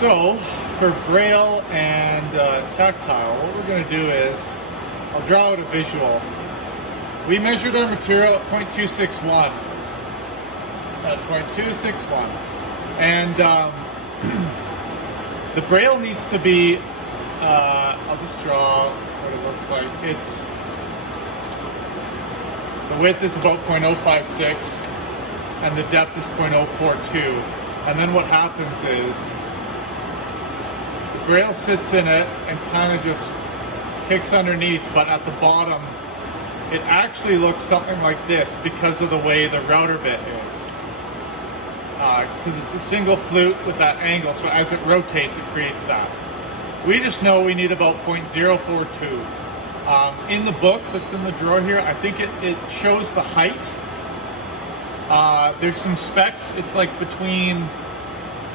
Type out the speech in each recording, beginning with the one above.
So for braille and tactile, what we're going to do is, I'll draw out a visual. We measured our material at 0.261. At 0.261. And the braille needs to be, I'll just draw what it looks like. The width is about 0.056 and the depth is 0.042. And then what happens is, the braille sits in it and kind of just kicks underneath, but at the bottom it actually looks something like this because of the way the router bit is. Because it's a single flute with that angle, so as it rotates it creates that. We just know we need about 0.042. In the book that's in the drawer here, I think it shows the height. There's some specs, it's like between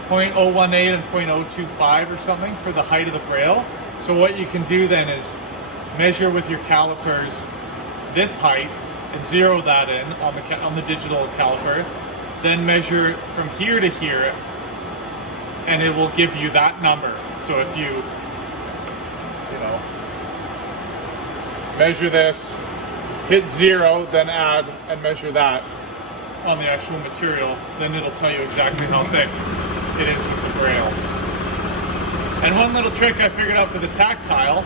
0.018 and 0.025 or something for the height of the braille. So what you can do then is measure with your calipers this height and zero that in on the digital caliper, then measure from here to here and it will give you that number. So if you measure this, hit zero, then add and measure that on the actual material, then it'll tell you exactly how thick it is with the braille. And one little trick I figured out for the tactile,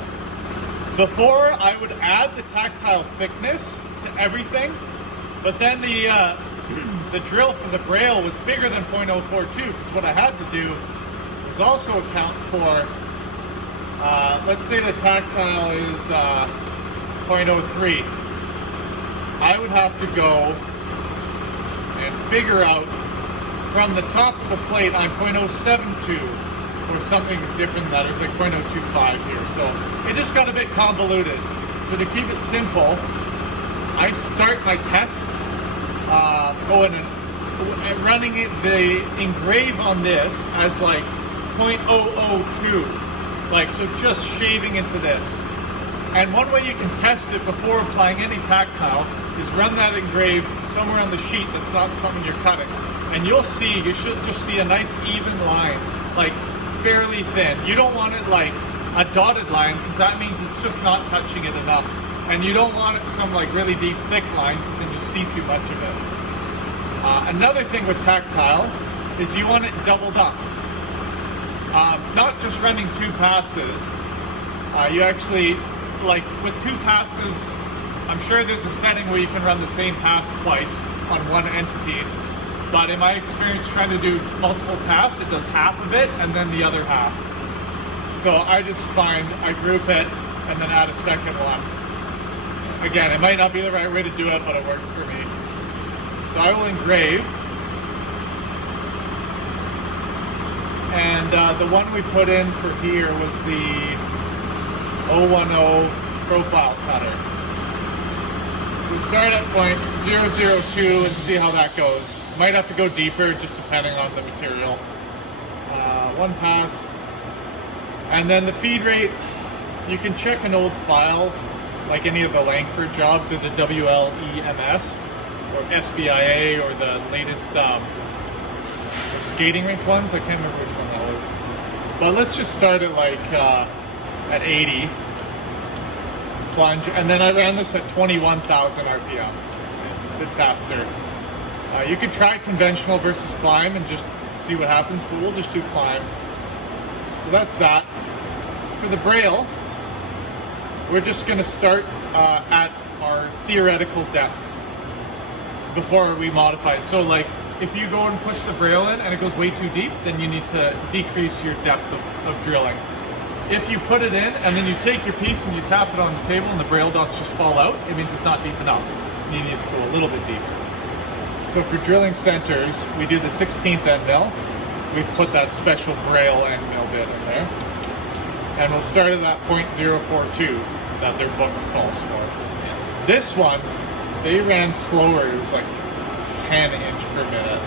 before I would add the tactile thickness to everything, but then the drill for the braille was bigger than 0.042, because what I had to do was also account for, let's say the tactile is 0.03. I would have to go and figure out from the top of the plate I'm 0.072 or something different than that. It's like 0.025 here. So it just got a bit convoluted. So to keep it simple, I start my tests going and running the engrave on this as like 0.002. Like, so just shaving into this. And one way you can test it before applying any tactile is run that engrave somewhere on the sheet that's not something you're cutting. And you should just see a nice even line, like fairly thin. You don't want it like a dotted line, because that means it's just not touching it enough. And you don't want it some like really deep thick line, because then you see too much of it. Another thing with tactile is you want it doubled up. Not just running two passes. You actually, like with two passes, I'm sure there's a setting where you can run the same pass twice on one entity, but in my experience trying to do multiple pass, it does half of it and then the other half. So I just find I group it and then add a second one. Again, it might not be the right way to do it, but it worked for me. So I will engrave. And the one we put in for here was the 010 profile cutter. So we start at 0.002 and see how that goes. Might have to go deeper, just depending on the material. One pass. And then the feed rate, you can check an old file, like any of the Langford jobs, or the WLEMS, or SBIA, or the latest skating rink ones. I can't remember which one that was. But let's just start at like at 80 plunge, and then I ran this at 21,000 RPM, a bit faster. You could try conventional versus climb and just see what happens, but we'll just do climb. So that's that. For the braille, we're just going to start at our theoretical depths before we modify it. So like, if you go and push the braille in and it goes way too deep, then you need to decrease your depth of drilling. If you put it in and then you take your piece and you tap it on the table and the braille dots just fall out, it means it's not deep enough. You need to go a little bit deeper. So for drilling centers, we do the 16th end mill. We've put that special braille end mill bit in there. And we'll start at that 0.042 that their book calls for. This one, they ran slower. It was like 10 inch per minute.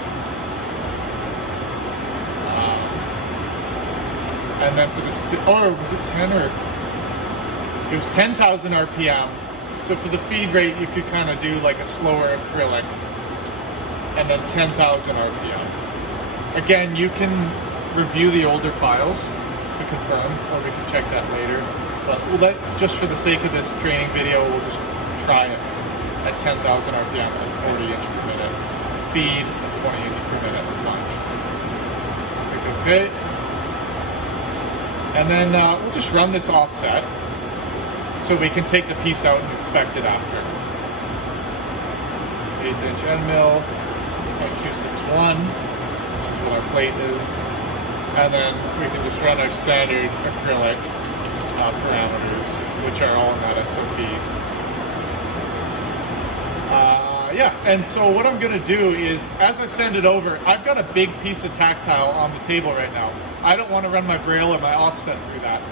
And then for the, or was it 10 or? It was 10,000 RPM. So for the feed rate, you could kind of do like a slower acrylic. And then 10,000 RPM. Again, you can review the older files to confirm, or we can check that later. But just for the sake of this training video, we'll just try it at 10,000 RPM at 40 inch per minute. Feed at 20 inch per minute plunge. Click OK. And then we'll just run this offset so we can take the piece out and inspect it after. 1/8 inch end mill, 0.261, which is what our plate is. And then we can just run our standard acrylic parameters, which are all in that SOP. Yeah, and so what I'm going to do is, as I send it over, I've got a big piece of tactile on the table right now. I don't want to run my braille or my offset through that.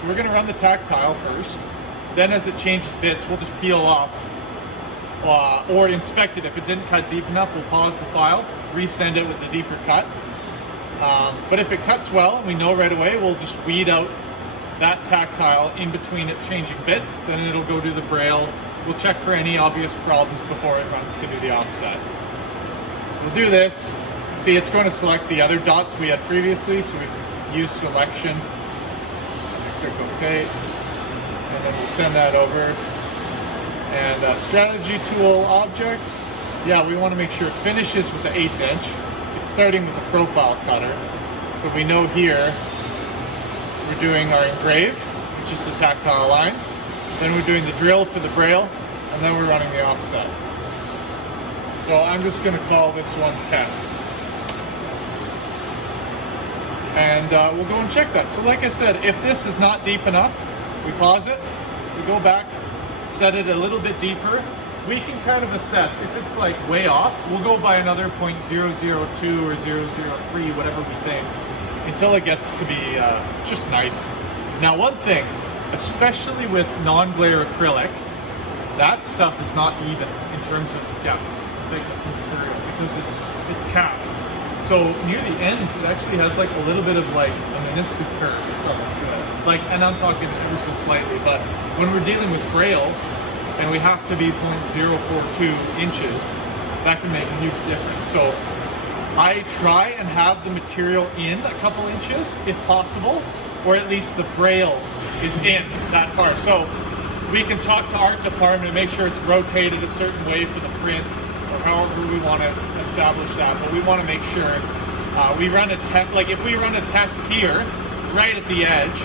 So we're going to run the tactile first. Then as it changes bits, we'll just peel off or inspect it. If it didn't cut deep enough, we'll pause the file, resend it with the deeper cut. But if it cuts well and we know right away, we'll just weed out that tactile in between it changing bits. Then it'll go do the braille. We'll check for any obvious problems before it runs to do the offset. So we'll do this. See, it's going to select the other dots we had previously, so we can use selection. Click OK. And then we'll send that over. And strategy tool object. Yeah, we want to make sure it finishes with the 1/8 inch. It's starting with a profile cutter. So we know here we're doing our engrave, which is the tactile lines. Then we're doing the drill for the braille, and then we're running the offset. So I'm just going to call this one test. And we'll go and check that. So like I said, if this is not deep enough, we pause it, we go back, set it a little bit deeper. We can kind of assess. If it's like way off, we'll go by another 0.002 or 0.003, whatever we think, until it gets to be just nice. Now one thing, especially with non-glare acrylic, that stuff is not even in terms of depth, thickness, and material, because it's cast. So near the ends, it actually has like a little bit of like a meniscus curve or something to it. Like, and I'm talking ever so slightly, but when we're dealing with braille, and we have to be 0.042 inches, that can make a huge difference. So I try and have the material in a couple inches if possible, or at least the braille is in that far. So we can talk to art department and make sure it's rotated a certain way for the print, or however we want to establish that. But we want to make sure we run a test. Like if we run a test here, right at the edge,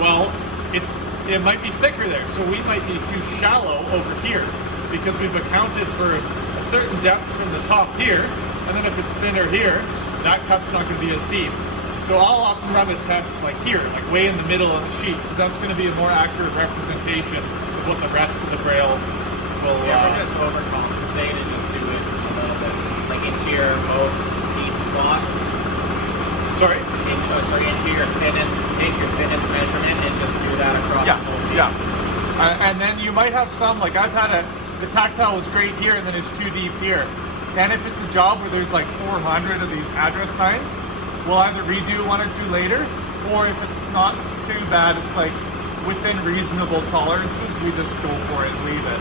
well, it might be thicker there, so we might be too shallow over here because we've accounted for a certain depth from the top here, and then if it's thinner here, that cut's not going to be as deep. So I'll often run a test like here, like way in the middle of the sheet, because that's going to be a more accurate representation of what the rest of the braille will. Yeah, just overcompensate and just do it a little bit, like into your most deep spot. Sorry? Into your thinnest, take your thinnest measurement and just do that across the whole sheet. Yeah. And then you might have some, like I've had the tactile was great here and then it's too deep here. And if it's a job where there's like 400 of these address signs, we'll either redo one or two later, or if it's not too bad, it's like within reasonable tolerances, we just go for it and leave it.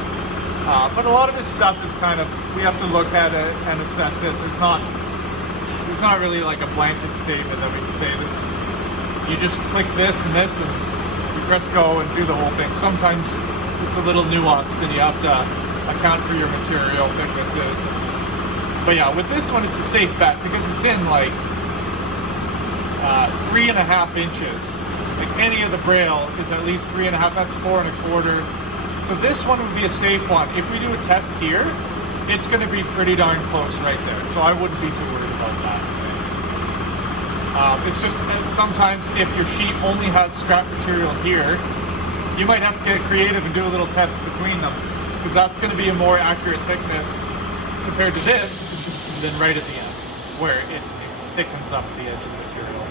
But a lot of this stuff is kind of, we have to look at it and assess it. There's not really like a blanket statement that we can say this is, you just click this and this and you press go and do the whole thing. Sometimes it's a little nuanced and you have to account for your material thicknesses. But yeah, with this one it's a safe bet because it's in like 3.5 inches. Like any of the braille is at least 3.5, that's 4 1/4. So this one would be a safe one. If we do a test here, it's going to be pretty darn close right there. So I wouldn't be too worried about that. It's just sometimes if your sheet only has scrap material here, you might have to get creative and do a little test between them, because that's going to be a more accurate thickness compared to this, and then right at the end, where it thickens up the edge of the material.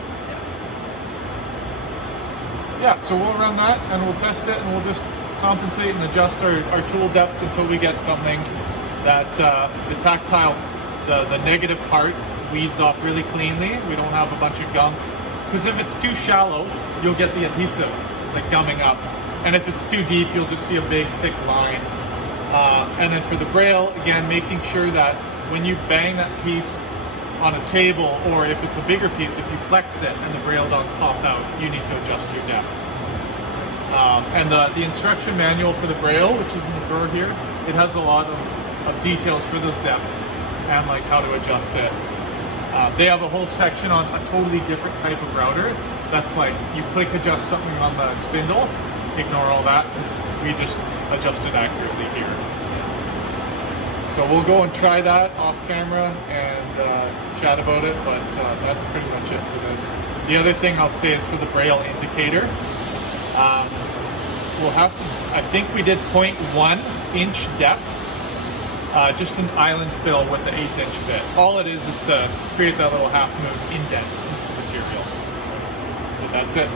Yeah, so we'll run that and we'll test it and we'll just compensate and adjust our tool depths until we get something that the tactile, the negative part weeds off really cleanly. We don't have a bunch of gum, because if it's too shallow, you'll get the adhesive like gumming up, and if it's too deep, you'll just see a big thick line. And then for the braille, again, making sure that when you bang that piece on a table, or if it's a bigger piece, if you flex it and the braille dots pop out, you need to adjust your depths. And the instruction manual for the braille, which is in the drawer here, it has a lot of details for those depths and like how to adjust it. They have a whole section on a totally different type of router. That's like you click adjust something on the spindle. Ignore all that because we just adjust it accurately here. So we'll go and try that off camera and chat about it, but that's pretty much it for this. The other thing I'll say is for the braille indicator, we'll have to, I think we did 0.1 inch depth, just an island fill with the 1/8 inch bit. All it is to create that little half moon indent into the material. But that's it.